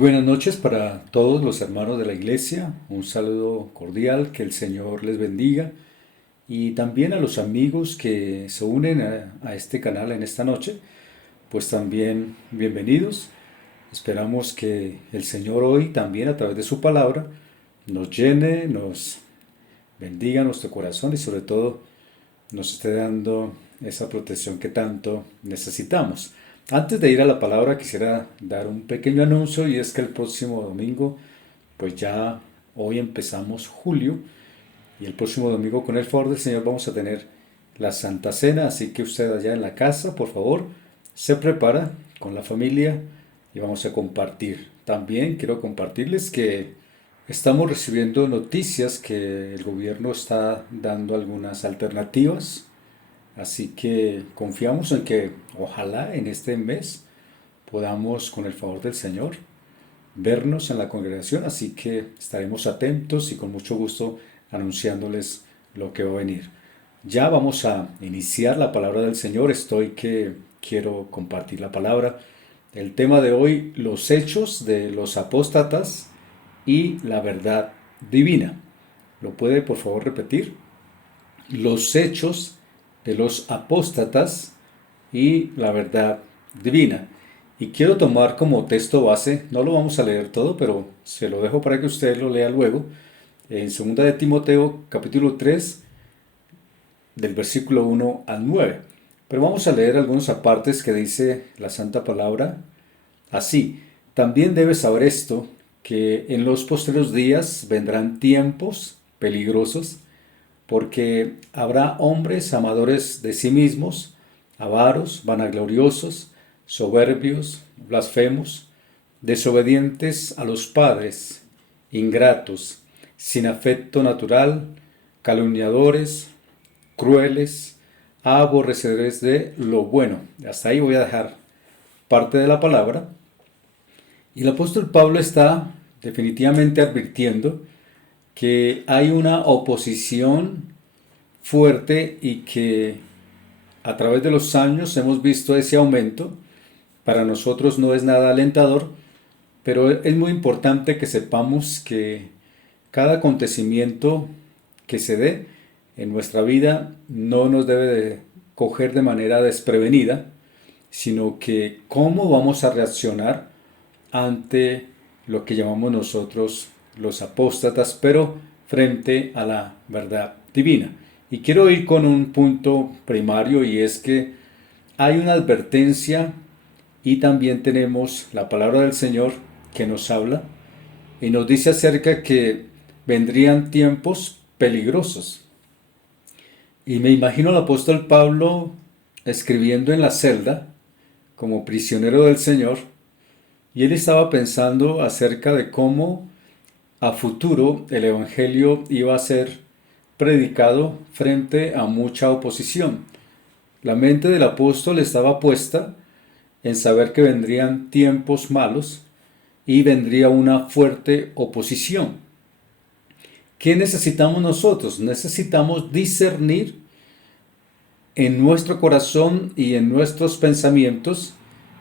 Muy buenas noches para todos los hermanos de la iglesia, un saludo cordial, que el Señor les bendiga y también a los amigos que se unen a este canal en esta noche, pues también bienvenidos. Esperamos que el Señor hoy también a través de su palabra nos llene, nos bendiga nuestro corazón y sobre todo nos esté dando esa protección que tanto necesitamos. Antes de ir a la palabra quisiera dar un pequeño anuncio y es que el próximo domingo, pues ya hoy empezamos julio y el próximo domingo con el favor del Señor vamos a tener la Santa Cena, así que usted allá en la casa, por favor, se prepara con la familia y vamos a compartir. También quiero compartirles que estamos recibiendo noticias que el gobierno está dando algunas alternativas. Así que confiamos en que ojalá en este mes podamos, con el favor del Señor, vernos en la congregación. Así que estaremos atentos y con mucho gusto anunciándoles lo que va a venir. Ya vamos a iniciar la palabra del Señor. Estoy que quiero compartir la palabra. El tema de hoy, los hechos de los apóstatas y la verdad divina. ¿Lo puede por favor repetir? Los hechos de los apóstatas y la verdad divina. Y quiero tomar como texto base, no lo vamos a leer todo, pero se lo dejo para que usted lo lea luego, en 2 de Timoteo capítulo 3, del versículo 1 al 9. Pero vamos a leer algunos apartes que dice la Santa Palabra así. También debes saber esto, que en los posteriores días vendrán tiempos peligrosos, porque habrá hombres amadores de sí mismos, avaros, vanagloriosos, soberbios, blasfemos, desobedientes a los padres, ingratos, sin afecto natural, calumniadores, crueles, aborrecedores de lo bueno. Hasta ahí voy a dejar parte de la palabra. Y el apóstol Pablo está definitivamente advirtiendo que hay una oposición fuerte y que a través de los años hemos visto ese aumento. Para nosotros no es nada alentador, pero es muy importante que sepamos que cada acontecimiento que se dé en nuestra vida no nos debe de coger de manera desprevenida, sino que cómo vamos a reaccionar ante lo que llamamos nosotros los apóstatas, pero frente a la verdad divina. Y quiero ir con un punto primario y es que hay una advertencia y también tenemos la palabra del Señor que nos habla y nos dice acerca que vendrían tiempos peligrosos. Y me imagino al apóstol Pablo escribiendo en la celda como prisionero del Señor y él estaba pensando acerca de cómo a futuro el Evangelio iba a ser predicado frente a mucha oposición. La mente del apóstol estaba puesta en saber que vendrían tiempos malos y vendría una fuerte oposición. ¿Qué necesitamos nosotros? Necesitamos discernir en nuestro corazón y en nuestros pensamientos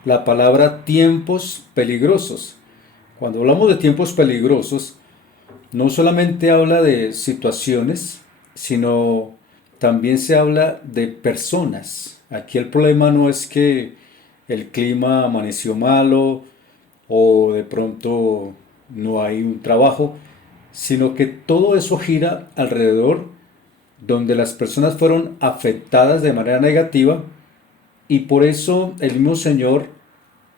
la palabra tiempos peligrosos. Cuando hablamos de tiempos peligrosos, no solamente habla de situaciones, sino también se habla de personas. Aquí el problema no es que el clima amaneció malo o de pronto no hay un trabajo, sino que todo eso gira alrededor donde las personas fueron afectadas de manera negativa y por eso el mismo Señor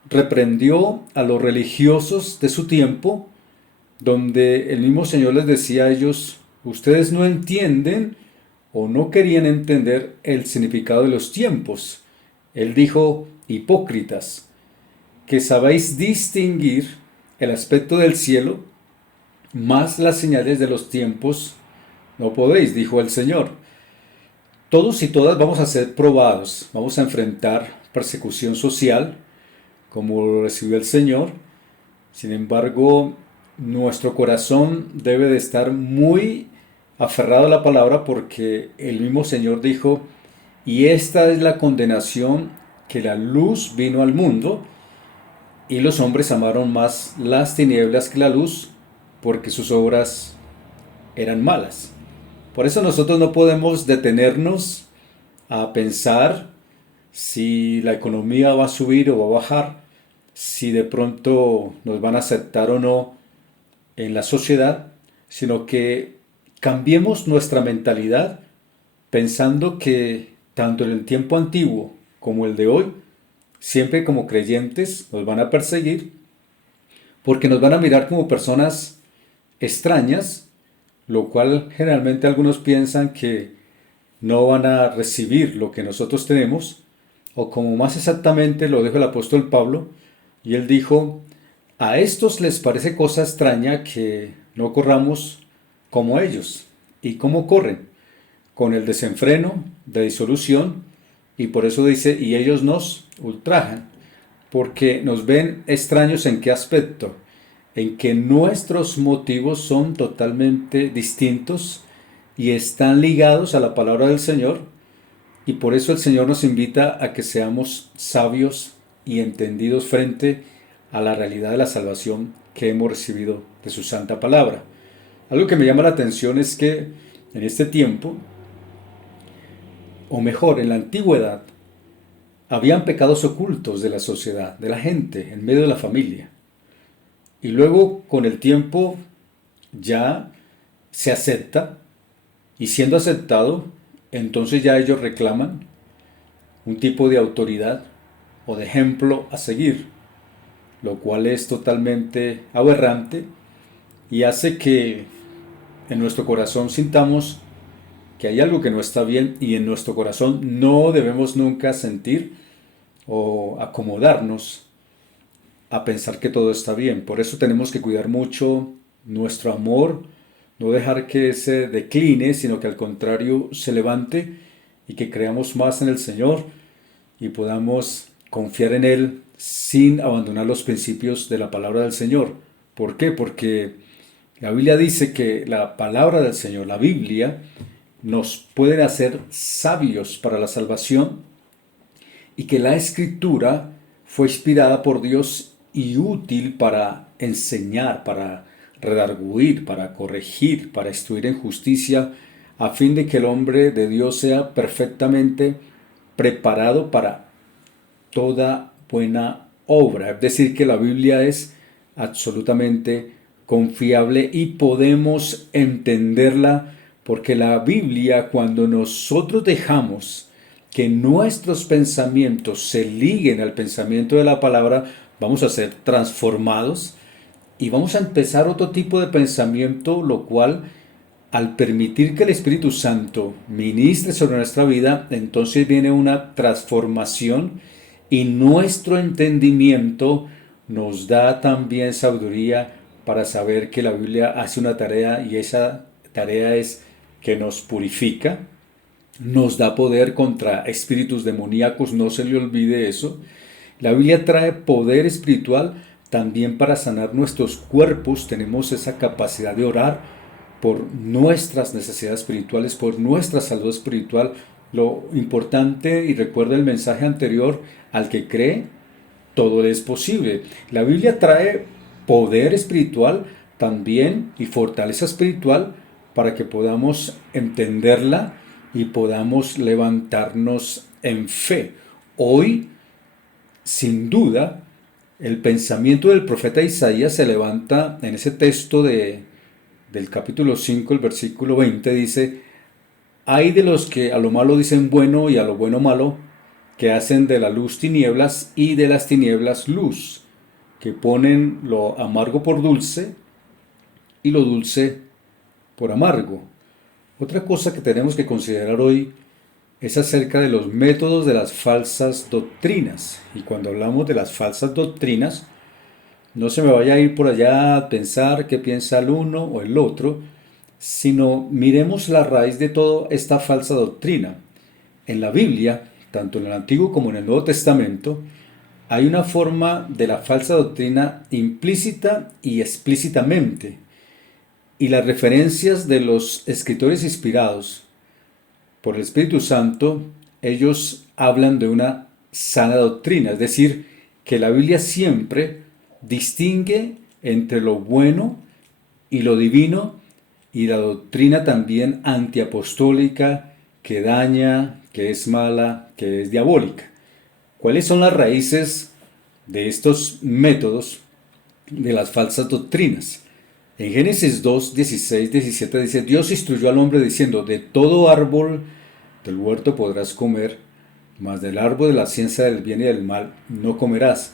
reprendió a los religiosos de su tiempo, donde el mismo Señor les decía a ellos, ustedes no entienden o no querían entender el significado de los tiempos. Él dijo, hipócritas, que sabéis distinguir el aspecto del cielo, más las señales de los tiempos no podéis, dijo el Señor. Todos y todas vamos a ser probados, vamos a enfrentar persecución social, como lo recibió el Señor. Sin embargo, nuestro corazón debe de estar muy aferrado a la palabra porque el mismo Señor dijo, y esta es la condenación, que la luz vino al mundo y los hombres amaron más las tinieblas que la luz, porque sus obras eran malas. Por eso nosotros no podemos detenernos a pensar si la economía va a subir o va a bajar, si de pronto nos van a aceptar o no en la sociedad, sino que cambiemos nuestra mentalidad pensando que tanto en el tiempo antiguo como el de hoy, siempre como creyentes nos van a perseguir porque nos van a mirar como personas extrañas, lo cual generalmente algunos piensan que no van a recibir lo que nosotros tenemos, o como más exactamente lo dijo el apóstol Pablo, y él dijo, a estos les parece cosa extraña que no corramos como ellos. ¿Y cómo corren? Con el desenfreno de disolución, y por eso dice, y ellos nos ultrajan, porque nos ven extraños en qué aspecto, en que nuestros motivos son totalmente distintos y están ligados a la palabra del Señor, y por eso el Señor nos invita a que seamos sabios y entendidos frente a la realidad de la salvación que hemos recibido de su santa palabra. Algo que me llama la atención es que en este tiempo, o mejor, en la antigüedad, habían pecados ocultos de la sociedad, de la gente, en medio de la familia. Y luego, con el tiempo, ya se acepta, y siendo aceptado, entonces ya ellos reclaman un tipo de autoridad o de ejemplo a seguir, lo cual es totalmente aberrante y hace que en nuestro corazón sintamos que hay algo que no está bien, y en nuestro corazón no debemos nunca sentir o acomodarnos a pensar que todo está bien. Por eso tenemos que cuidar mucho nuestro amor, no dejar que se decline, sino que al contrario se levante, y que creamos más en el Señor y podamos confiar en Él sin abandonar los principios de la palabra del Señor. ¿Por qué? Porque la Biblia dice que la palabra del Señor, la Biblia, nos puede hacer sabios para la salvación, y que la Escritura fue inspirada por Dios y útil para enseñar, para redarguir, para corregir, para instruir en justicia, a fin de que el hombre de Dios sea perfectamente preparado para toda buena obra. Es decir, que la Biblia es absolutamente confiable y podemos entenderla, porque la Biblia, cuando nosotros dejamos que nuestros pensamientos se liguen al pensamiento de la palabra, vamos a ser transformados y vamos a empezar otro tipo de pensamiento, lo cual, al permitir que el Espíritu Santo ministre sobre nuestra vida, entonces viene una transformación, y nuestro entendimiento nos da también sabiduría para saber que la Biblia hace una tarea, y esa tarea es que nos purifica, nos da poder contra espíritus demoníacos, no se le olvide eso. La Biblia trae poder espiritual también para sanar nuestros cuerpos. Tenemos esa capacidad de orar por nuestras necesidades espirituales, por nuestra salud espiritual. Lo importante, y recuerda el mensaje anterior, al que cree, todo es posible. La Biblia trae poder espiritual también y fortaleza espiritual para que podamos entenderla y podamos levantarnos en fe. Hoy, sin duda, el pensamiento del profeta Isaías se levanta en ese texto del capítulo 5, el versículo 20, dice: hay de los que a lo malo dicen bueno y a lo bueno malo, que hacen de la luz tinieblas y de las tinieblas luz, que ponen lo amargo por dulce y lo dulce por amargo. Otra cosa que tenemos que considerar hoy es acerca de los métodos de las falsas doctrinas. Y cuando hablamos de las falsas doctrinas, no se me vaya a ir por allá a pensar qué piensa el uno o el otro, sino miremos la raíz de toda esta falsa doctrina. En la Biblia, tanto en el Antiguo como en el Nuevo Testamento, hay una forma de la falsa doctrina implícita y explícitamente. Y las referencias de los escritores inspirados por el Espíritu Santo, ellos hablan de una sana doctrina, es decir, que la Biblia siempre distingue entre lo bueno y lo divino, y la doctrina también antiapostólica que daña, que es mala, que es diabólica. ¿Cuáles son las raíces de estos métodos de las falsas doctrinas? En Génesis 2, 16, 17 dice: Dios instruyó al hombre diciendo: de todo árbol del huerto podrás comer, mas del árbol de la ciencia del bien y del mal no comerás,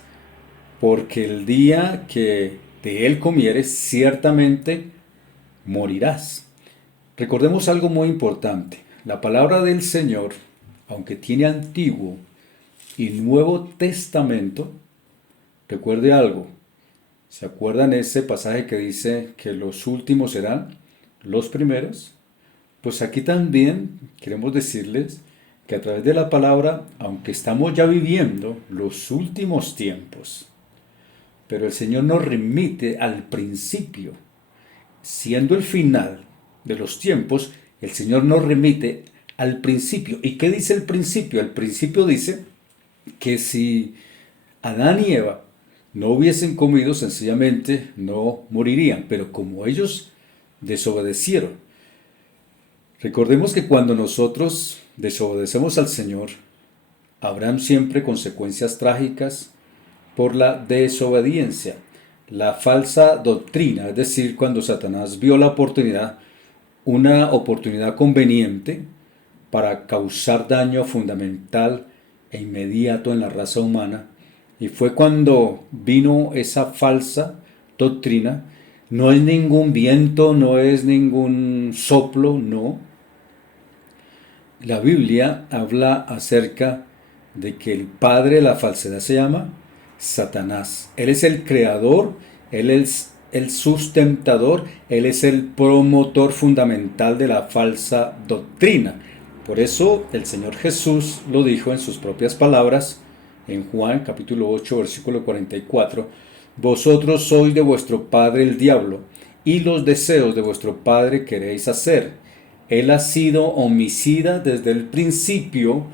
porque el día que de él comieres ciertamente morirás. Recordemos algo muy importante. La palabra del Señor, aunque tiene Antiguo y Nuevo Testamento, recuerde algo. ¿Se acuerdan ese pasaje que dice que los últimos serán los primeros? Pues aquí también queremos decirles que a través de la palabra, aunque estamos ya viviendo los últimos tiempos, pero el Señor nos remite al principio. Siendo el final de los tiempos, el Señor nos remite al principio. ¿Y qué dice el principio? El principio dice que si Adán y Eva no hubiesen comido, sencillamente no morirían. Pero como ellos desobedecieron, recordemos que cuando nosotros desobedecemos al Señor, habrán siempre consecuencias trágicas por la desobediencia. La falsa doctrina, es decir, cuando Satanás vio la oportunidad, una oportunidad conveniente para causar daño fundamental e inmediato en la raza humana, y fue cuando vino esa falsa doctrina. No es ningún viento, no es ningún soplo, no. La Biblia habla acerca de que el padre de la falsedad se llama Satanás. Él es el creador, él es el sustentador, él es el promotor fundamental de la falsa doctrina. Por eso el Señor Jesús lo dijo en sus propias palabras en Juan capítulo 8 versículo 44: vosotros sois de vuestro padre el diablo, y los deseos de vuestro padre queréis hacer. Él ha sido homicida desde el principio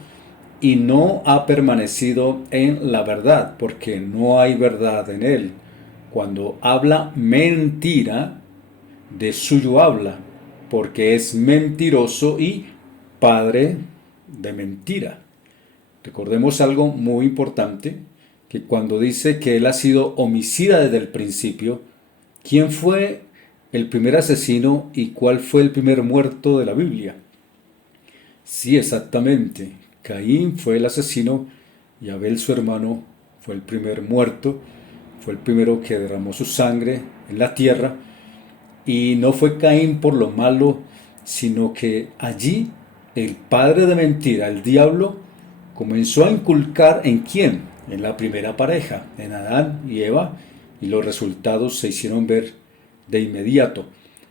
y no ha permanecido en la verdad, porque no hay verdad en él. Cuando habla mentira, de suyo habla, porque es mentiroso y padre de mentira. Recordemos algo muy importante, que cuando dice que él ha sido homicida desde el principio, ¿quién fue el primer asesino y cuál fue el primer muerto de la Biblia? Sí, exactamente. Caín fue el asesino y Abel, su hermano, fue el primer muerto, fue el primero que derramó su sangre en la tierra. Y no fue Caín por lo malo, sino que allí el padre de mentira, el diablo, comenzó a inculcar ¿en quién? En la primera pareja, en Adán y Eva, y los resultados se hicieron ver de inmediato.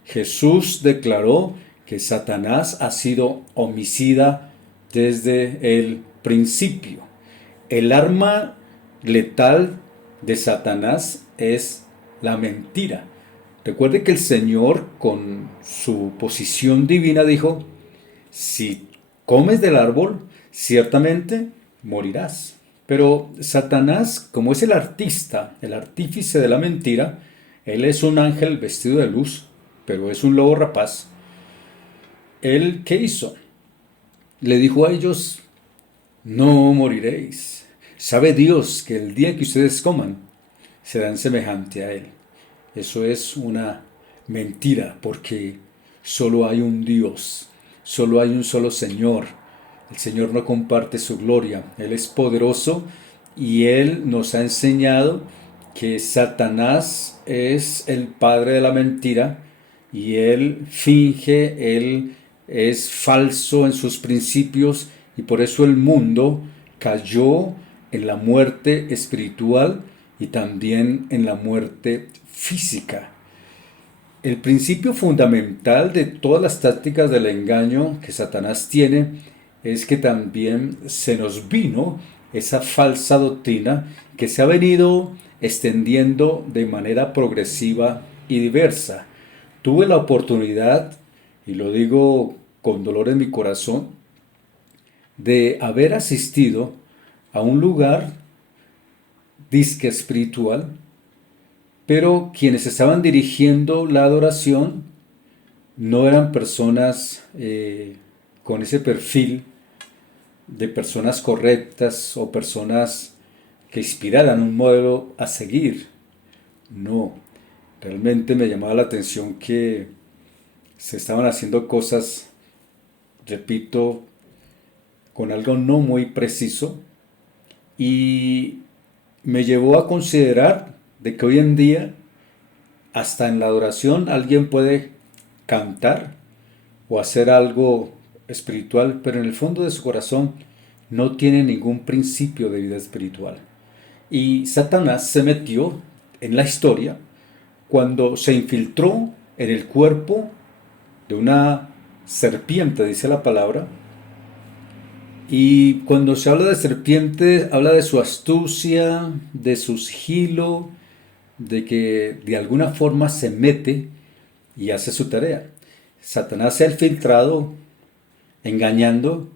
Jesús declaró que Satanás ha sido homicida desde el principio. El arma letal de Satanás es la mentira. Recuerde que el Señor, con su posición divina, dijo: si comes del árbol, ciertamente morirás. Pero Satanás, como es el artista, el artífice de la mentira, él es un ángel vestido de luz, pero es un lobo rapaz. ¿Él qué hizo? Le dijo a ellos: no moriréis. Sabe Dios que el día que ustedes coman, serán semejante a Él. Eso es una mentira, porque solo hay un Dios, solo hay un solo Señor. El Señor no comparte su gloria. Él es poderoso y Él nos ha enseñado que Satanás es el padre de la mentira y Él finge, Él es falso en sus principios, y por eso el mundo cayó en la muerte espiritual y también en la muerte física. El principio fundamental de todas las tácticas del engaño que Satanás tiene es que también se nos vino esa falsa doctrina que se ha venido extendiendo de manera progresiva y diversa. Tuve la oportunidad, y lo digo con dolor en mi corazón, de haber asistido a un lugar disque espiritual pero quienes estaban dirigiendo la adoración no eran personas con ese perfil de personas correctas o personas que inspiraran un modelo a seguir. No, realmente me llamaba la atención que se estaban haciendo cosas, repito, con algo no muy preciso, y me llevó a considerar de que hoy en día hasta en la adoración alguien puede cantar o hacer algo espiritual, pero en el fondo de su corazón no tiene ningún principio de vida espiritual. Y Satanás se metió en la historia cuando se infiltró en el cuerpo de una serpiente, dice la palabra. Y cuando se habla de serpiente, habla de su astucia, de su sigilo, de que de alguna forma se mete y hace su tarea. Satanás se ha infiltrado engañando,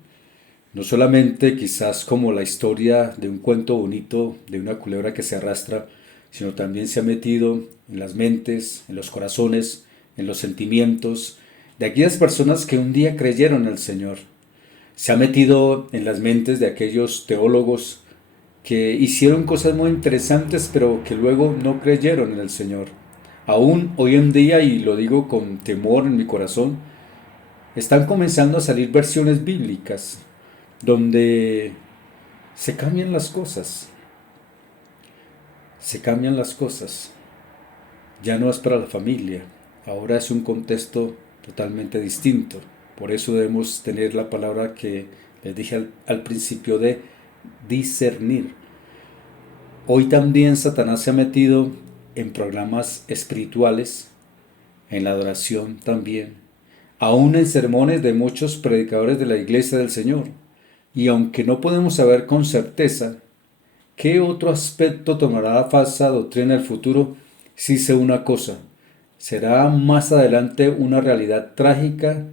no solamente quizás como la historia de un cuento bonito de una culebra que se arrastra, sino también se ha metido en las mentes, en los corazones, en los sentimientos de aquellas personas que un día creyeron en el Señor. Se ha metido en las mentes de aquellos teólogos que hicieron cosas muy interesantes, pero que luego no creyeron en el Señor. Aún hoy en día, y lo digo con temor en mi corazón, están comenzando a salir versiones bíblicas donde se cambian las cosas. Se cambian las cosas. Ya no es para la familia, ahora es un contexto totalmente distinto. Por eso debemos tener la palabra que les dije al principio de discernir. Hoy también Satanás se ha metido en programas espirituales, en la adoración también, aún en sermones de muchos predicadores de la Iglesia del Señor. Y aunque no podemos saber con certeza qué otro aspecto tomará la falsa doctrina en el futuro, sí sé una cosa: será más adelante una realidad trágica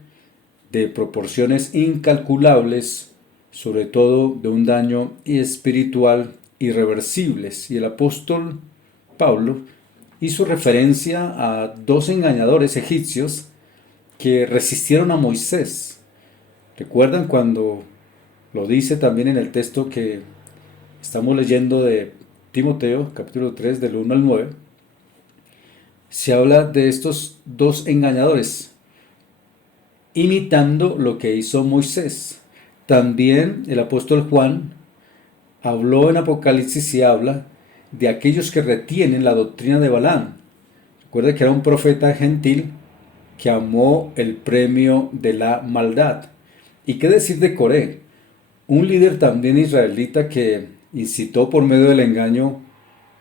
de proporciones incalculables, sobre todo de un daño espiritual irreversibles. Y el apóstol Pablo hizo referencia a dos engañadores egipcios que resistieron a Moisés. ¿Recuerdan cuando lo dice también en el texto que estamos leyendo de Timoteo, capítulo 3, del 1 al 9? Se habla de estos dos engañadores, imitando lo que hizo Moisés. También el apóstol Juan habló en Apocalipsis y habla de aquellos que retienen la doctrina de Balaam. Recuerda que era un profeta gentil que amó el premio de la maldad. ¿Y qué decir de Coré? Un líder también israelita que incitó por medio del engaño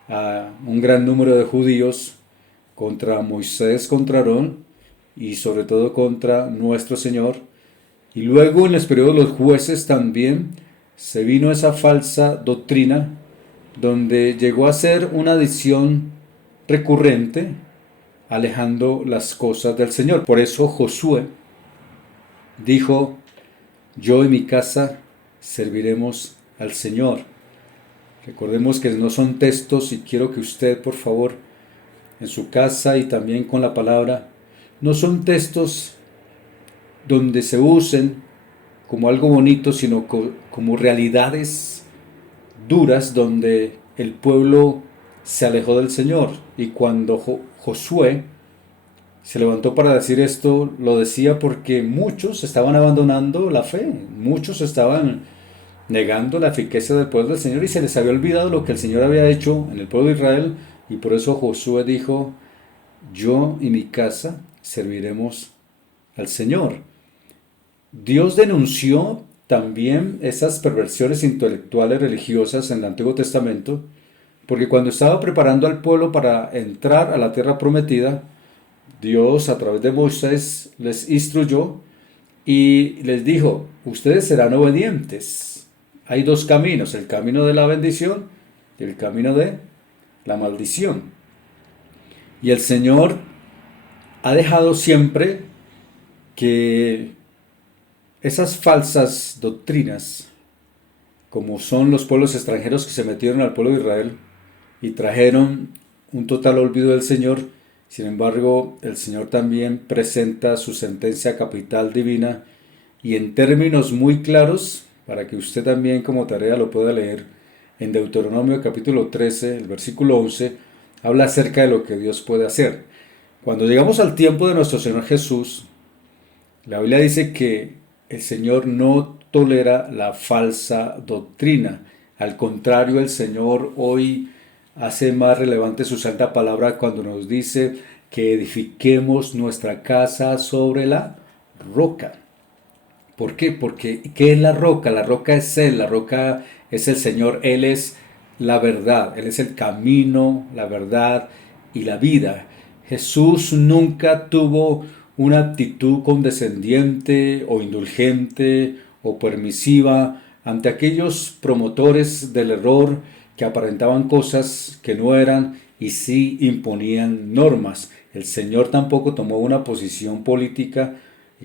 a un gran número de judíos contra Moisés, contra Aarón y sobre todo contra nuestro Señor. Y luego en los periodos de los jueces también se vino esa falsa doctrina donde llegó a ser una adición recurrente, alejando las cosas del Señor. Por eso Josué dijo: yo y mi casa serviremos al Señor. Recordemos que no son textos, y quiero que usted, por favor, en su casa y también con la palabra, no son textos donde se usen como algo bonito, sino como realidades duras donde el pueblo se alejó del Señor. Y cuando Josué se levantó para decir esto, lo decía porque muchos estaban abandonando la fe, muchos estaban negando la eficacia del poder del Señor y se les había olvidado lo que el Señor había hecho en el pueblo de Israel. Y por eso Josué dijo: yo y mi casa serviremos al Señor. Dios denunció también esas perversiones intelectuales religiosas en el Antiguo Testamento, porque cuando estaba preparando al pueblo para entrar a la tierra prometida, Dios a través de Moisés les instruyó y les dijo: ustedes serán obedientes. Hay dos caminos: el camino de la bendición y el camino de la maldición. Y el Señor ha dejado siempre que esas falsas doctrinas, como son los pueblos extranjeros que se metieron al pueblo de Israel y trajeron un total olvido del Señor. Sin embargo, el Señor también presenta su sentencia capital divina y en términos muy claros, para que usted también como tarea lo pueda leer, en Deuteronomio capítulo 13, el versículo 11, habla acerca de lo que Dios puede hacer. Cuando llegamos al tiempo de nuestro Señor Jesús, la Biblia dice que el Señor no tolera la falsa doctrina. Al contrario, el Señor hoy hace más relevante su santa palabra cuando nos dice que edifiquemos nuestra casa sobre la roca. ¿Por qué? Porque ¿qué es la roca? La roca es Él, la roca es el Señor, Él es la verdad, Él es el camino, la verdad y la vida. Jesús nunca tuvo una actitud condescendiente o indulgente o permisiva ante aquellos promotores del error que aparentaban cosas que no eran y sí imponían normas. El Señor tampoco tomó una posición política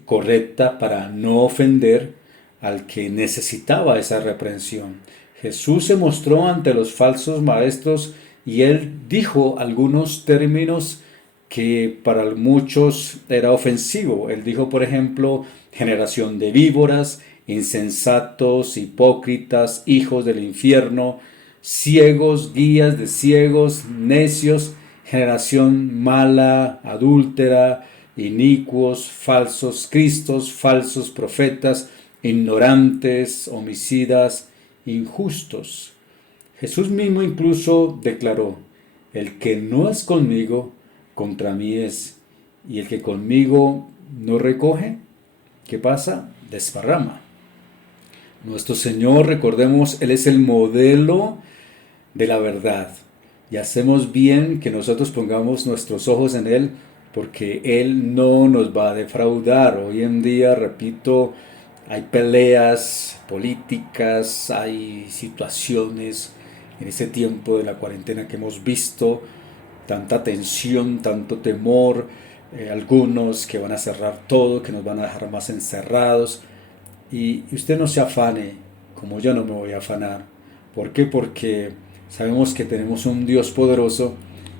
correcta para no ofender al que necesitaba esa reprensión. Jesús se mostró ante los falsos maestros y él dijo algunos términos que para muchos era ofensivo. Él dijo, por ejemplo, generación de víboras, insensatos, hipócritas, hijos del infierno, ciegos, guías de ciegos, necios, generación mala, adúltera, inicuos, falsos cristos, falsos profetas, ignorantes, homicidas, injustos. Jesús mismo incluso declaró, el que no es conmigo, contra mí es, y el que conmigo no recoge, ¿qué pasa? Desparrama. Nuestro Señor, recordemos, Él es el modelo de la verdad. Y hacemos bien que nosotros pongamos nuestros ojos en Él, porque Él no nos va a defraudar. Hoy en día, repito, hay peleas políticas, hay situaciones en este tiempo de la cuarentena que hemos visto, tanta tensión, tanto temor, algunos que van a cerrar todo, que nos van a dejar más encerrados. Y usted no se afane, como yo no me voy a afanar. ¿Por qué? Porque sabemos que tenemos un Dios poderoso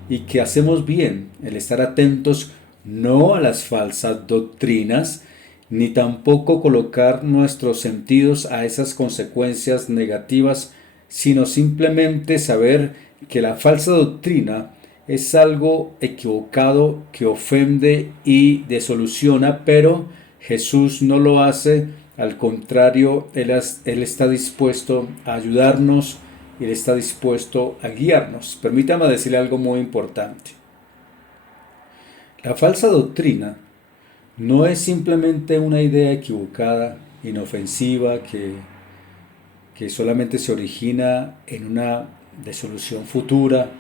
y que hacemos bien el estar atentos no a las falsas doctrinas, ni tampoco colocar nuestros sentidos a esas consecuencias negativas, sino simplemente saber que la falsa doctrina es algo equivocado que ofende y desoluciona, pero Jesús no lo hace. Al contrario, Él está dispuesto a ayudarnos y Él está dispuesto a guiarnos. Permítame decirle algo muy importante. La falsa doctrina no es simplemente una idea equivocada, inofensiva, que solamente se origina en una desolución futura,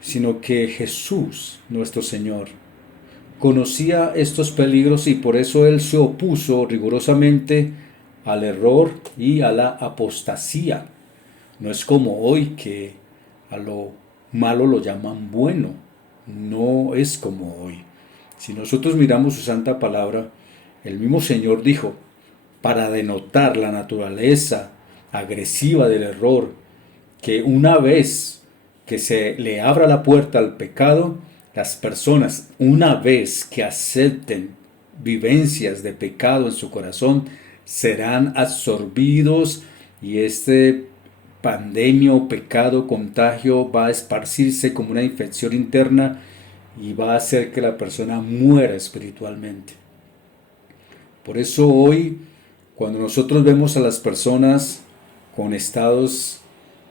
sino que Jesús, nuestro Señor, conocía estos peligros y por eso Él se opuso rigurosamente al error y a la apostasía. No es como hoy que a lo malo lo llaman bueno. No es como hoy. Si nosotros miramos su santa palabra, el mismo Señor dijo, para denotar la naturaleza agresiva del error, que una vez que se le abra la puerta al pecado, las personas, una vez que acepten vivencias de pecado en su corazón, serán absorbidos y este pandemia o pecado, contagio va a esparcirse como una infección interna y va a hacer que la persona muera espiritualmente. Por eso hoy, cuando nosotros vemos a las personas con estados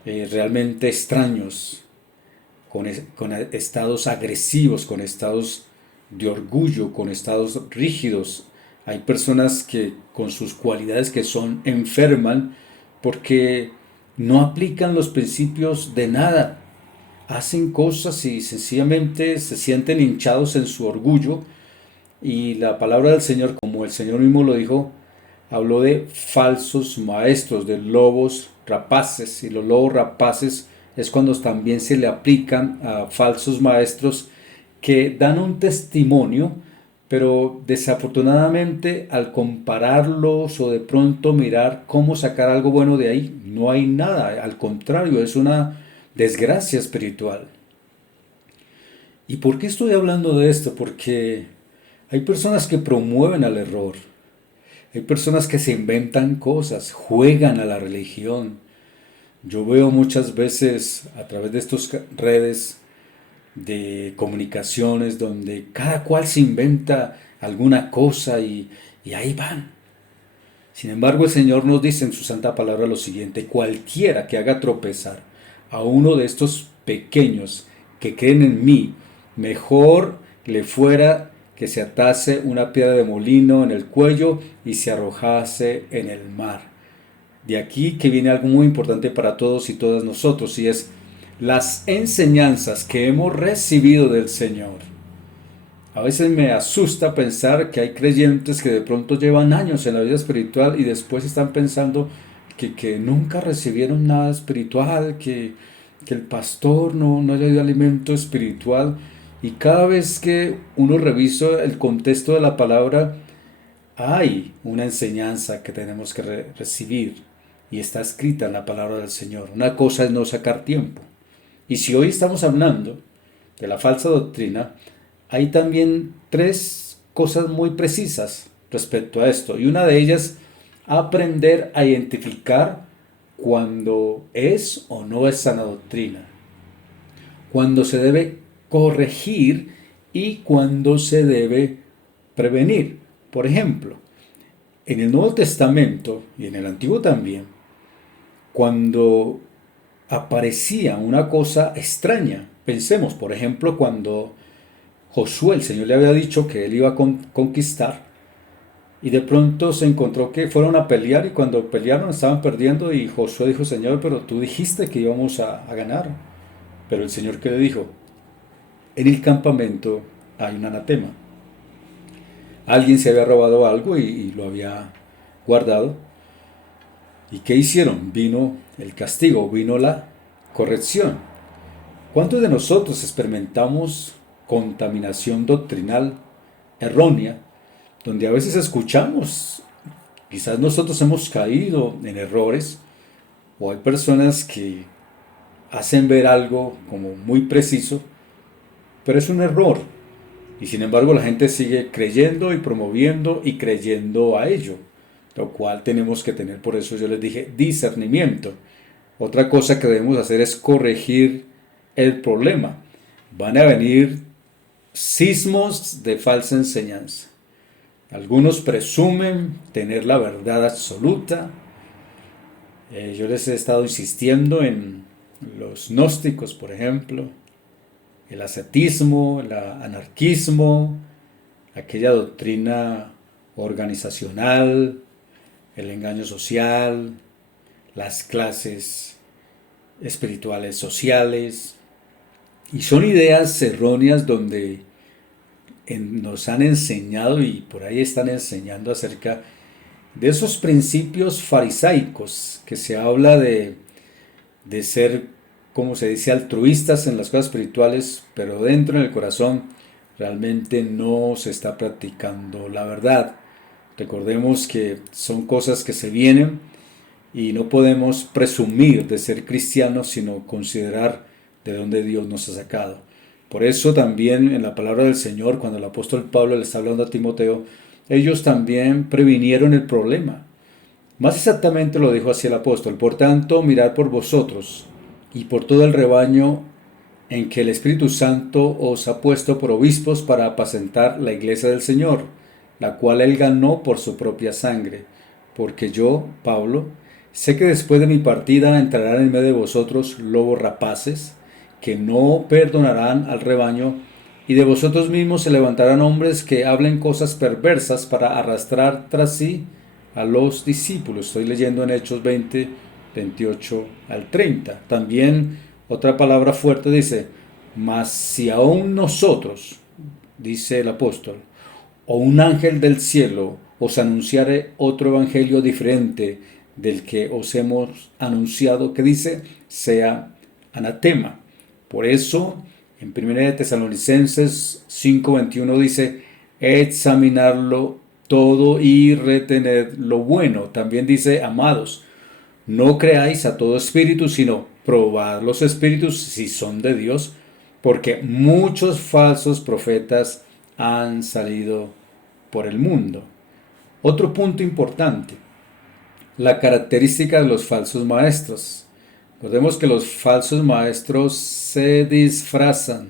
realmente extraños, con estados agresivos, con estados de orgullo, con estados rígidos, hay personas que con sus cualidades que son enferman porque no aplican los principios de nada. Hacen cosas y sencillamente se sienten hinchados en su orgullo. Y la palabra del Señor, como el Señor mismo lo dijo, habló de falsos maestros, de lobos rapaces. Y los lobos rapaces es cuando también se le aplican a falsos maestros que dan un testimonio, pero desafortunadamente al compararlos o de pronto mirar cómo sacar algo bueno de ahí, no hay nada. Al contrario, es una desgracia espiritual. ¿Y por qué estoy hablando de esto? Porque hay personas que promueven al error, hay personas que se inventan cosas, juegan a la religión. Yo veo muchas veces a través de estas redes de comunicaciones donde cada cual se inventa alguna cosa y ahí van. Sin embargo, el Señor nos dice en su santa palabra lo siguiente: cualquiera que haga tropezar a uno de estos pequeños que creen en mí, mejor le fuera que se atase una piedra de molino en el cuello y se arrojase en el mar. De aquí que viene algo muy importante para todos y todas nosotros, y es las enseñanzas que hemos recibido del Señor. A veces me asusta pensar que hay creyentes que de pronto llevan años en la vida espiritual y después están pensando que nunca recibieron nada espiritual, que el pastor no le dio alimento espiritual. Y cada vez que uno revisa el contexto de la palabra, hay una enseñanza que tenemos que recibir y está escrita en la palabra del Señor. Una cosa es no sacar tiempo. Y si hoy estamos hablando de la falsa doctrina, hay también tres cosas muy precisas respecto a esto. Y una de ellas, aprender a identificar cuando es o no es sana doctrina, cuando se debe corregir y cuando se debe prevenir. Por ejemplo, en el Nuevo Testamento y en el Antiguo también, cuando aparecía una cosa extraña, pensemos, por ejemplo, cuando Josué, el Señor le había dicho que él iba a conquistar y de pronto se encontró que fueron a pelear y cuando pelearon estaban perdiendo y Josué dijo: Señor, pero tú dijiste que íbamos a ganar. Pero el Señor, ¿qué le dijo? En el campamento hay un anatema. Alguien se había robado algo y lo había guardado. ¿Y qué hicieron? Vino el castigo, vino la corrección. ¿Cuántos de nosotros experimentamos contaminación doctrinal errónea, donde a veces escuchamos, quizás nosotros hemos caído en errores, o hay personas que hacen ver algo como muy preciso, pero es un error, y sin embargo la gente sigue creyendo y promoviendo y creyendo a ello, lo cual tenemos que tener, por eso yo les dije, discernimiento. Otra cosa que debemos hacer es corregir el problema. Van a venir sismos de falsa enseñanza. Algunos presumen tener la verdad absoluta. Yo les he estado insistiendo en los gnósticos, por ejemplo, el ascetismo, el anarquismo, aquella doctrina organizacional, el engaño social, las clases espirituales sociales. Y son ideas erróneas donde nos han enseñado y por ahí están enseñando acerca de esos principios farisaicos que se habla de ser, como se dice, altruistas en las cosas espirituales, pero dentro en el corazón realmente no se está practicando la verdad. Recordemos que son cosas que se vienen y no podemos presumir de ser cristianos, sino considerar de dónde Dios nos ha sacado. Por eso también en la palabra del Señor, cuando el apóstol Pablo le está hablando a Timoteo, ellos también previnieron el problema. Más exactamente lo dijo así el apóstol: por tanto, mirad por vosotros y por todo el rebaño en que el Espíritu Santo os ha puesto por obispos para apacentar la iglesia del Señor, la cual él ganó por su propia sangre. Porque yo, Pablo, sé que después de mi partida entrarán en medio de vosotros lobos rapaces, que no perdonarán al rebaño, y de vosotros mismos se levantarán hombres que hablen cosas perversas para arrastrar tras sí a los discípulos. Estoy leyendo en Hechos 20, 28 al 30. También otra palabra fuerte dice: mas si aún nosotros, dice el apóstol, o un ángel del cielo os anunciare otro evangelio diferente del que os hemos anunciado, que dice, sea anatema. Por eso, en 1 Tesalonicenses 5:21 dice, examinarlo todo y retener lo bueno. También dice, amados, no creáis a todo espíritu, sino probad los espíritus si son de Dios, porque muchos falsos profetas han salido por el mundo. Otro punto importante, la característica de los falsos maestros. Recordemos que los falsos maestros se disfrazan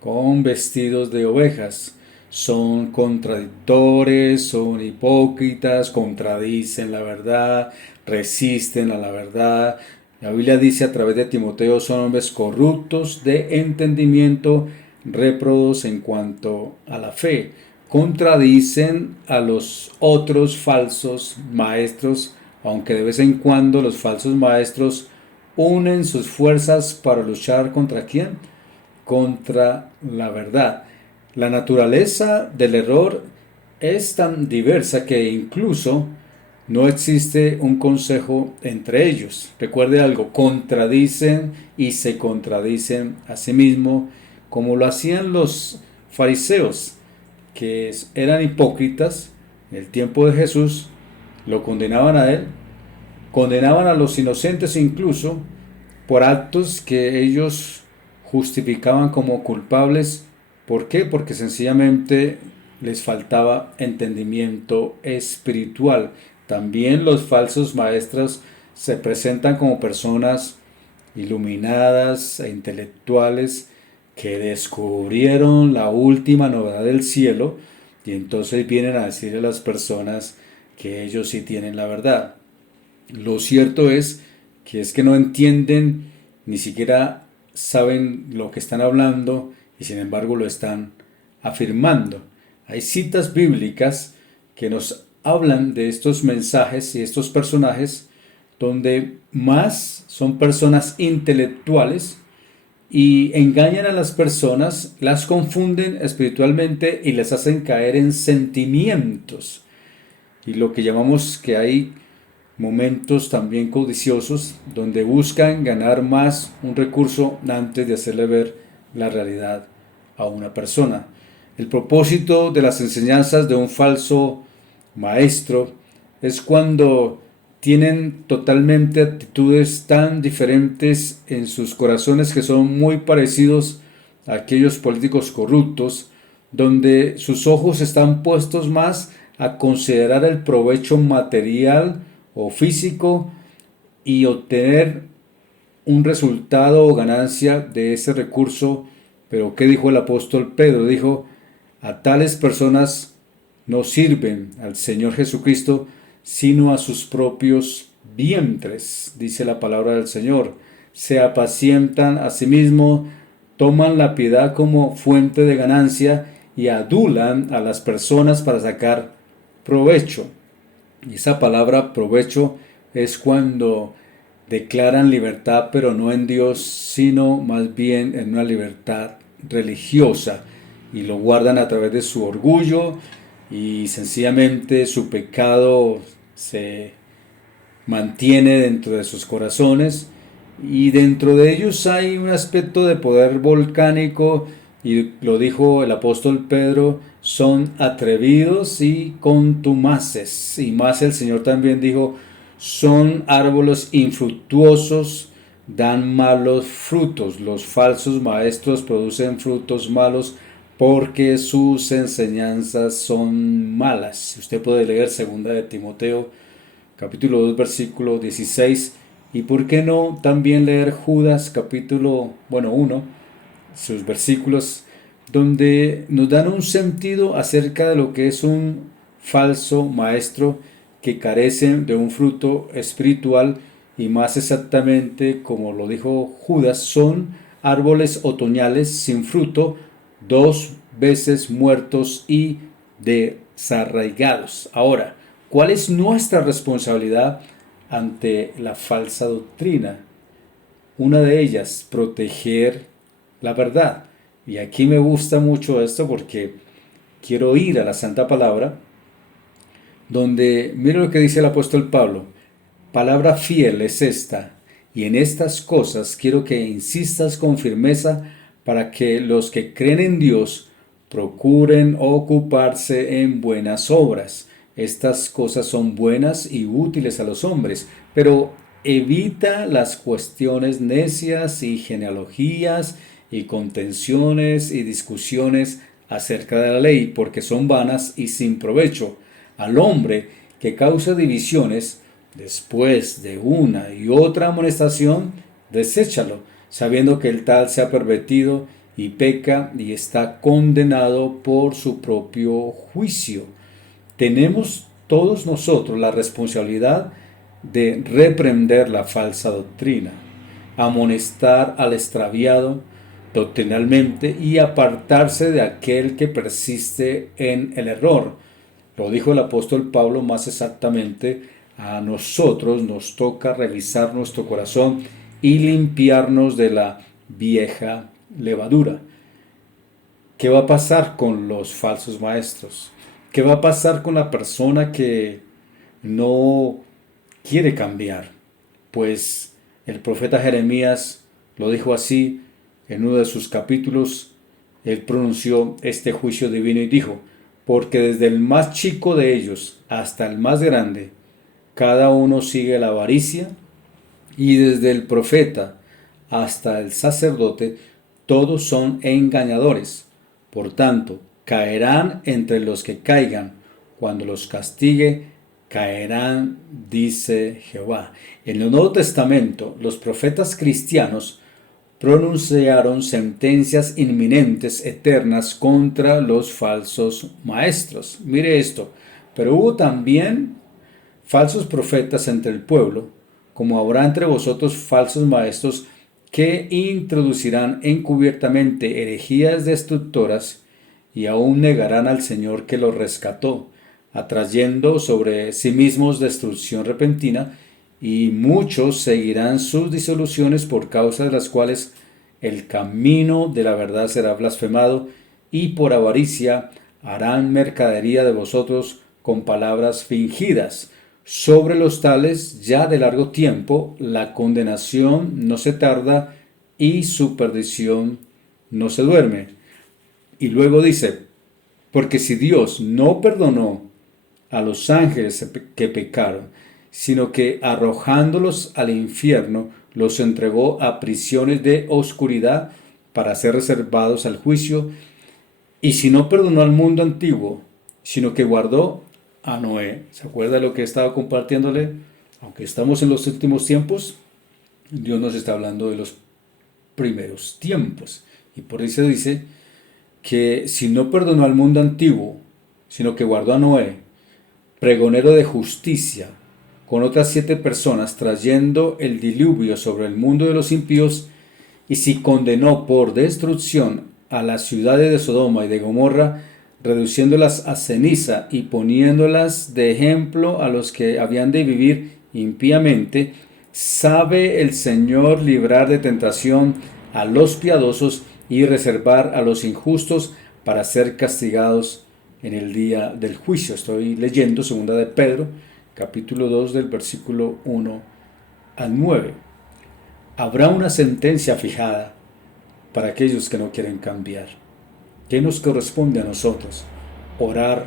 con vestidos de ovejas. Son contradictores, son hipócritas, contradicen la verdad, resisten a la verdad. La Biblia dice a través de Timoteo, son hombres corruptos de entendimiento, réprobos en cuanto a la fe. Contradicen a los otros falsos maestros, aunque de vez en cuando los falsos maestros unen sus fuerzas para luchar ¿contra quién? Contra la verdad. La naturaleza del error es tan diversa que incluso no existe un consejo entre ellos. Recuerde algo, contradicen y se contradicen a sí mismos, como lo hacían los fariseos, que eran hipócritas en el tiempo de Jesús, lo condenaban a él, condenaban a los inocentes incluso por actos que ellos justificaban como culpables. ¿Por qué? Porque sencillamente les faltaba entendimiento espiritual. También los falsos maestros se presentan como personas iluminadas e intelectuales que descubrieron la última novedad del cielo y entonces vienen a decirle a las personas que ellos sí tienen la verdad. Lo cierto es que no entienden, ni siquiera saben lo que están hablando y sin embargo lo están afirmando. Hay citas bíblicas que nos hablan de estos mensajes y estos personajes donde más son personas intelectuales y engañan a las personas, las confunden espiritualmente y les hacen caer en sentimientos. Y lo que llamamos que hay momentos también codiciosos donde buscan ganar más un recurso antes de hacerle ver la realidad a una persona. El propósito de las enseñanzas de un falso maestro es cuando tienen totalmente actitudes tan diferentes en sus corazones que son muy parecidos a aquellos políticos corruptos, donde sus ojos están puestos más a considerar el provecho material o físico y obtener un resultado o ganancia de ese recurso. Pero ¿qué dijo el apóstol Pedro? Dijo, a tales personas no sirven al Señor Jesucristo, sino a sus propios vientres, dice la palabra del Señor. Se apacientan a sí mismos, toman la piedad como fuente de ganancia y adulan a las personas para sacar provecho. Y esa palabra provecho es cuando declaran libertad, pero no en Dios, sino más bien en una libertad religiosa, y lo guardan a través de su orgullo y sencillamente su pecado se mantiene dentro de sus corazones y dentro de ellos hay un aspecto de poder volcánico y lo dijo el apóstol Pedro, son atrevidos y contumaces, y más el Señor también dijo, son árboles infructuosos, dan malos frutos. Los falsos maestros producen frutos malos porque sus enseñanzas son malas. Usted puede leer 2 de Timoteo capítulo 2 versículo 16 y por qué no también leer Judas capítulo 1, sus versículos donde nos dan un sentido acerca de lo que es un falso maestro que carece de un fruto espiritual y más exactamente como lo dijo Judas, son árboles otoñales sin fruto, 2 veces muertos y desarraigados. Ahora, ¿cuál es nuestra responsabilidad ante la falsa doctrina? Una de ellas, proteger la verdad. Y aquí me gusta mucho esto porque quiero ir a la Santa Palabra, donde mira lo que dice el apóstol Pablo, palabra fiel es esta, y en estas cosas quiero que insistas con firmeza para que los que creen en Dios procuren ocuparse en buenas obras. Estas cosas son buenas y útiles a los hombres, pero evita las cuestiones necias y genealogías y contenciones y discusiones acerca de la ley, porque son vanas y sin provecho. Al hombre que causa divisiones, después de una y otra amonestación, deséchalo, sabiendo que el tal se ha pervertido y peca y está condenado por su propio juicio. Tenemos todos nosotros la responsabilidad de reprender la falsa doctrina, amonestar al extraviado doctrinalmente y apartarse de aquel que persiste en el error. Lo dijo el apóstol Pablo más exactamente: a nosotros nos toca revisar nuestro corazón y limpiarnos de la vieja levadura. ¿Qué va a pasar con los falsos maestros? ¿Qué va a pasar con la persona que no quiere cambiar? Pues el profeta Jeremías lo dijo así en uno de sus capítulos. Él pronunció este juicio divino y dijo: porque desde el más chico de ellos hasta el más grande, cada uno sigue la avaricia, y desde el profeta hasta el sacerdote, todos son engañadores. Por tanto, caerán entre los que caigan. Cuando los castigue, caerán, dice Jehová. En el Nuevo Testamento, los profetas cristianos pronunciaron sentencias inminentes, eternas, contra los falsos maestros. Mire esto: pero hubo también falsos profetas entre el pueblo, como habrá entre vosotros falsos maestros que introducirán encubiertamente herejías destructoras, y aún negarán al Señor que los rescató, atrayendo sobre sí mismos destrucción repentina, y muchos seguirán sus disoluciones, por causa de las cuales el camino de la verdad será blasfemado, y por avaricia harán mercadería de vosotros con palabras fingidas. Sobre los tales, ya de largo tiempo, la condenación no se tarda y su perdición no se duerme. Y luego dice: porque si Dios no perdonó a los ángeles que pecaron, sino que arrojándolos al infierno, los entregó a prisiones de oscuridad para ser reservados al juicio, y si no perdonó al mundo antiguo, sino que guardó a Noé. ¿Se acuerda de lo que estaba compartiéndole? Aunque estamos en los últimos tiempos, Dios nos está hablando de los primeros tiempos. Y por eso dice que si no perdonó al mundo antiguo, sino que guardó a Noé, pregonero de justicia, con otras 7 personas, trayendo el diluvio sobre el mundo de los impíos, y si condenó por destrucción a las ciudades de Sodoma y de Gomorra, reduciéndolas a ceniza y poniéndolas de ejemplo a los que habían de vivir impíamente, sabe el Señor librar de tentación a los piadosos y reservar a los injustos para ser castigados en el día del juicio. Estoy leyendo 2 de Pedro, capítulo 2, del versículo 1 al 9. Habrá una sentencia fijada para aquellos que no quieren cambiar. ¿Qué nos corresponde a nosotros? Orar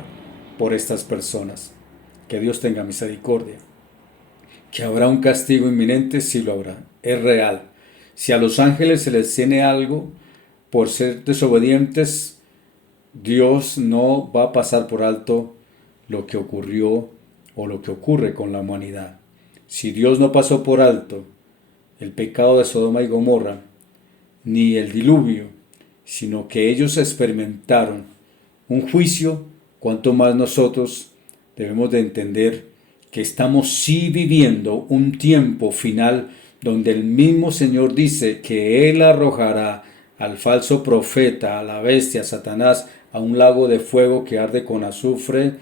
por estas personas. Que Dios tenga misericordia. Que habrá un castigo inminente, sí lo habrá. Es real. Si a los ángeles se les tiene algo por ser desobedientes, Dios no va a pasar por alto lo que ocurrió o lo que ocurre con la humanidad. Si Dios no pasó por alto el pecado de Sodoma y Gomorra, ni el diluvio, sino que ellos experimentaron un juicio, cuanto más nosotros debemos de entender que estamos sí viviendo un tiempo final donde el mismo Señor dice que Él arrojará al falso profeta, a la bestia, a Satanás, a un lago de fuego que arde con azufre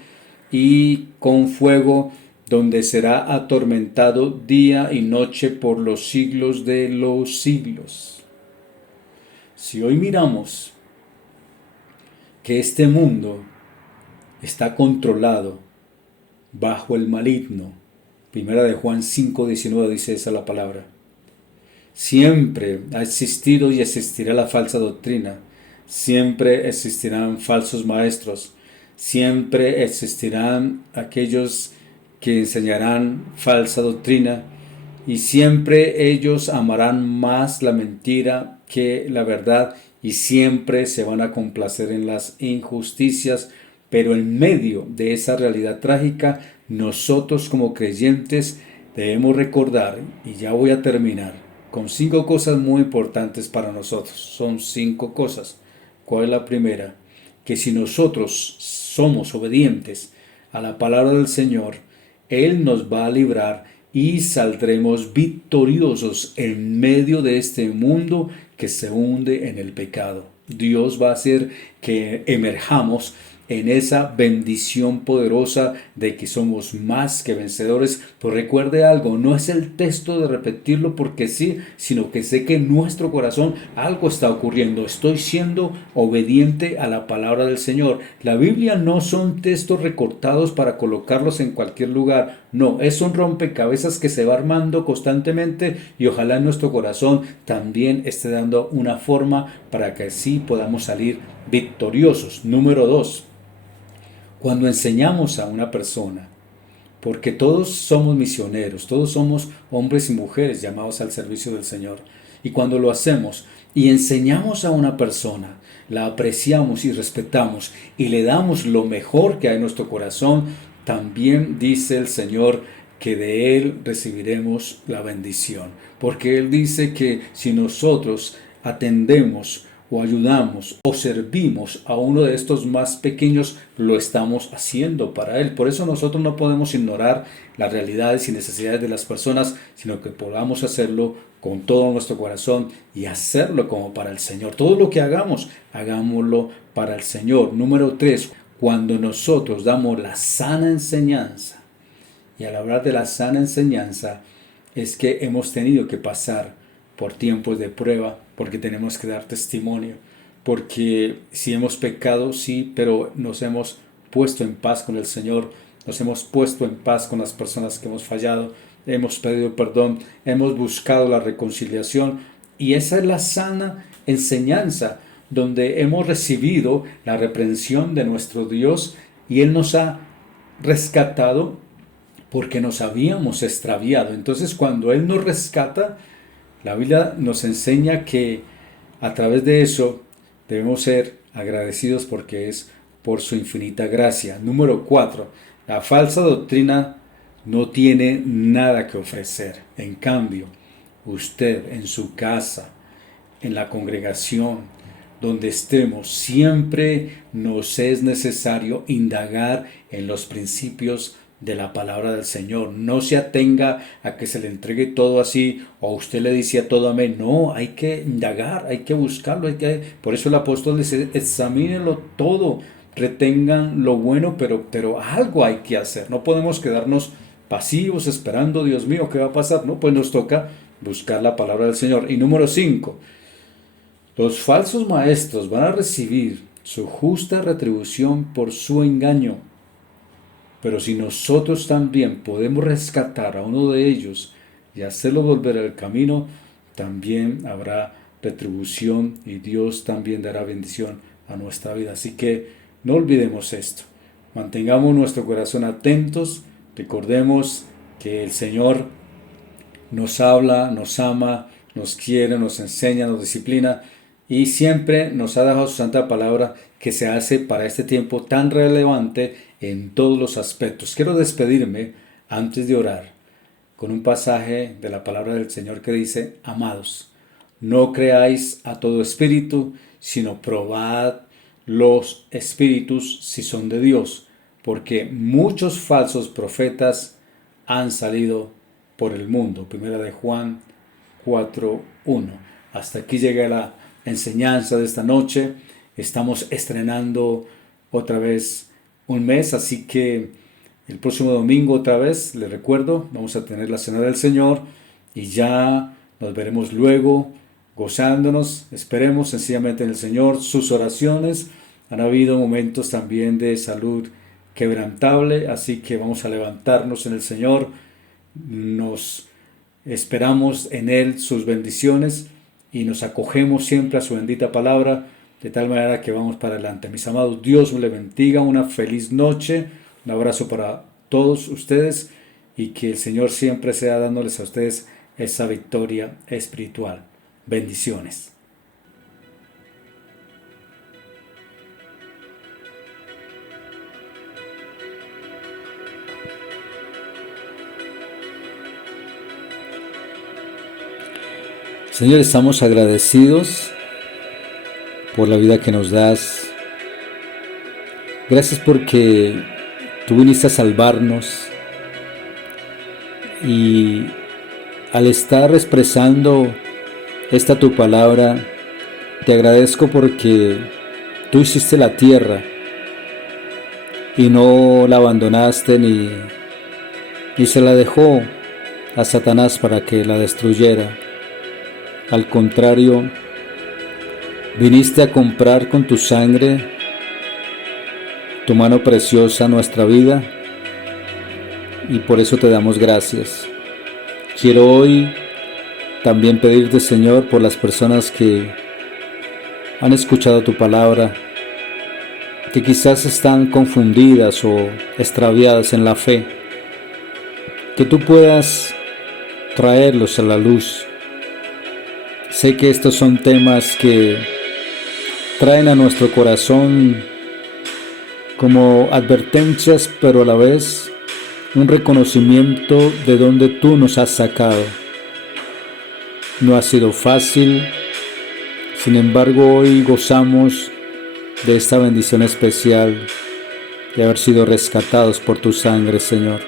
y con fuego, donde será atormentado día y noche por los siglos de los siglos. Si hoy miramos que este mundo está controlado bajo el maligno, Primera de Juan 5:19 dice esa la palabra. Siempre ha existido y existirá la falsa doctrina. Siempre existirán falsos maestros. Siempre existirán aquellos que enseñarán falsa doctrina y siempre ellos amarán más la mentira que la verdad y siempre se van a complacer en las injusticias, pero en medio de esa realidad trágica, nosotros como creyentes debemos recordar, y ya voy a terminar, con 5 cosas muy importantes para nosotros. Son 5 cosas. ¿Cuál es la primera? Que si nosotros somos obedientes a la palabra del Señor, Él nos va a librar y saldremos victoriosos en medio de este mundo que se hunde en el pecado. Dios va a hacer que emerjamos en esa bendición poderosa de que somos más que vencedores. Pues recuerde algo, no es el texto de repetirlo porque sí, sino que sé que en nuestro corazón algo está ocurriendo. Estoy siendo obediente a la palabra del Señor. La Biblia no son textos recortados para colocarlos en cualquier lugar. No, es un rompecabezas que se va armando constantemente y ojalá en nuestro corazón también esté dando una forma para que así podamos salir victoriosos. Número 2. Cuando enseñamos a una persona, porque todos somos misioneros, todos somos hombres y mujeres llamados al servicio del Señor, y cuando lo hacemos y enseñamos a una persona, la apreciamos y respetamos y le damos lo mejor que hay en nuestro corazón, también dice el Señor que de Él recibiremos la bendición, porque Él dice que si nosotros atendemos o ayudamos o servimos a uno de estos más pequeños, lo estamos haciendo para Él. Por eso nosotros no podemos ignorar las realidades y necesidades de las personas, sino que podamos hacerlo con todo nuestro corazón y hacerlo como para el Señor. Todo lo que hagamos, hagámoslo para el Señor. Número 3, cuando nosotros damos la sana enseñanza, y al hablar de la sana enseñanza, es que hemos tenido que pasar por tiempos de prueba, porque tenemos que dar testimonio, porque si hemos pecado, sí, pero nos hemos puesto en paz con el Señor, nos hemos puesto en paz con las personas que hemos fallado, hemos pedido perdón, hemos buscado la reconciliación, y esa es la sana enseñanza, donde hemos recibido la reprensión de nuestro Dios, y Él nos ha rescatado porque nos habíamos extraviado. Entonces, cuando Él nos rescata, la Biblia nos enseña que a través de eso debemos ser agradecidos porque es por su infinita gracia. Número 4. La falsa doctrina no tiene nada que ofrecer. En cambio, usted en su casa, en la congregación, donde estemos, siempre nos es necesario indagar en los principios de la palabra del Señor. No se atenga a que se le entregue todo así o usted le dice a todo amén. No, hay que indagar, hay que buscarlo, por eso el apóstol dice, examínenlo todo, retengan lo bueno, pero algo hay que hacer. No podemos quedarnos pasivos esperando, Dios mío, ¿qué va a pasar? No, pues nos toca buscar la palabra del Señor. Y número 5, los falsos maestros van a recibir su justa retribución por su engaño. Pero si nosotros también podemos rescatar a uno de ellos y hacerlo volver al camino, también habrá retribución y Dios también dará bendición a nuestra vida. Así que no olvidemos esto. Mantengamos nuestro corazón atentos. Recordemos que el Señor nos habla, nos ama, nos quiere, nos enseña, nos disciplina y siempre nos ha dejado su santa palabra que se hace para este tiempo tan relevante en todos los aspectos. Quiero despedirme antes de orar con un pasaje de la palabra del Señor que dice: amados, no creáis a todo espíritu, sino probad los espíritus si son de Dios, porque muchos falsos profetas han salido por el mundo. Primera de Juan 4:1. Hasta aquí llega la enseñanza de esta noche. Estamos estrenando otra vez un mes, así que el próximo domingo otra vez, les recuerdo, vamos a tener la Cena del Señor y ya nos veremos luego gozándonos, esperemos sencillamente en el Señor, sus oraciones. Han habido momentos también de salud quebrantable, así que vamos a levantarnos en el Señor, nos esperamos en Él sus bendiciones y nos acogemos siempre a su bendita palabra, de tal manera que vamos para adelante. Mis amados, Dios les bendiga, una feliz noche, un abrazo para todos ustedes y que el Señor siempre sea dándoles a ustedes esa victoria espiritual. Bendiciones. Señor, estamos agradecidos por la vida que nos das. Gracias porque tú viniste a salvarnos y al estar expresando esta tu palabra, te agradezco porque tú hiciste la tierra y no la abandonaste ni se la dejó a Satanás para que la destruyera. Al contrario, viniste a comprar con tu sangre, tu mano preciosa, nuestra vida, y por eso te damos gracias. Quiero hoy también pedirte, Señor, por las personas que han escuchado tu palabra, que quizás están confundidas o extraviadas en la fe, que tú puedas traerlos a la luz. Sé que estos son temas que traen a nuestro corazón como advertencias, pero a la vez un reconocimiento de donde tú nos has sacado. No ha sido fácil, sin embargo hoy gozamos de esta bendición especial de haber sido rescatados por tu sangre, Señor.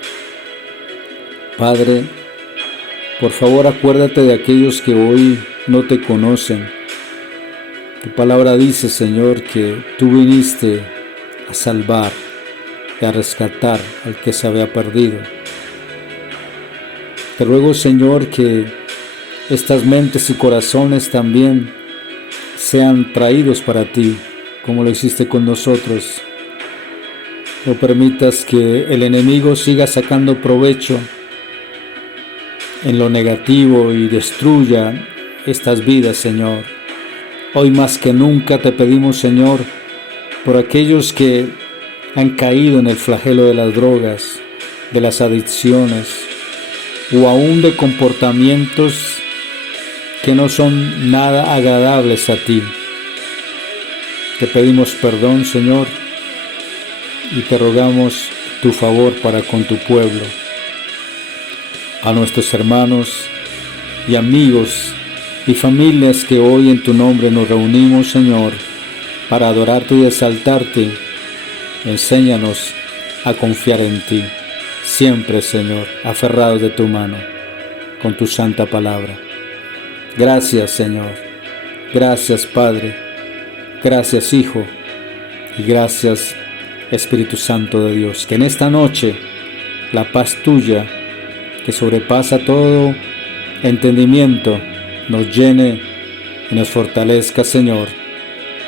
Padre, por favor acuérdate de aquellos que hoy no te conocen. Tu palabra dice, Señor, que tú viniste a salvar y a rescatar al que se había perdido. Te ruego, Señor, que estas mentes y corazones también sean traídos para ti, como lo hiciste con nosotros. No permitas que el enemigo siga sacando provecho en lo negativo y destruya estas vidas, Señor. Hoy más que nunca te pedimos, Señor, por aquellos que han caído en el flagelo de las drogas, de las adicciones o aún de comportamientos que no son nada agradables a ti. Te pedimos perdón, Señor, y te rogamos tu favor para con tu pueblo. A nuestros hermanos y amigos y familias que hoy en tu nombre nos reunimos, Señor, para adorarte y exaltarte, enséñanos a confiar en ti, siempre, Señor, aferrados de tu mano, con tu santa palabra. Gracias, Señor. Gracias, Padre. Gracias, Hijo. Y gracias, Espíritu Santo de Dios. Que en esta noche la paz tuya, que sobrepasa todo entendimiento, nos llene y nos fortalezca, Señor,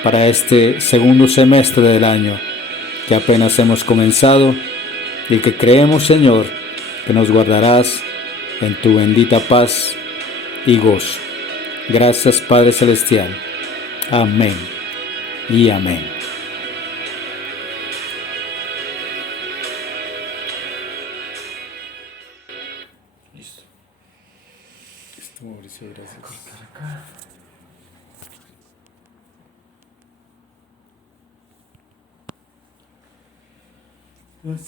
para este segundo semestre del año que apenas hemos comenzado y que creemos, Señor, que nos guardarás en tu bendita paz y gozo. Gracias, Padre Celestial. Amén y amén. Listo. Mauricio, gracias.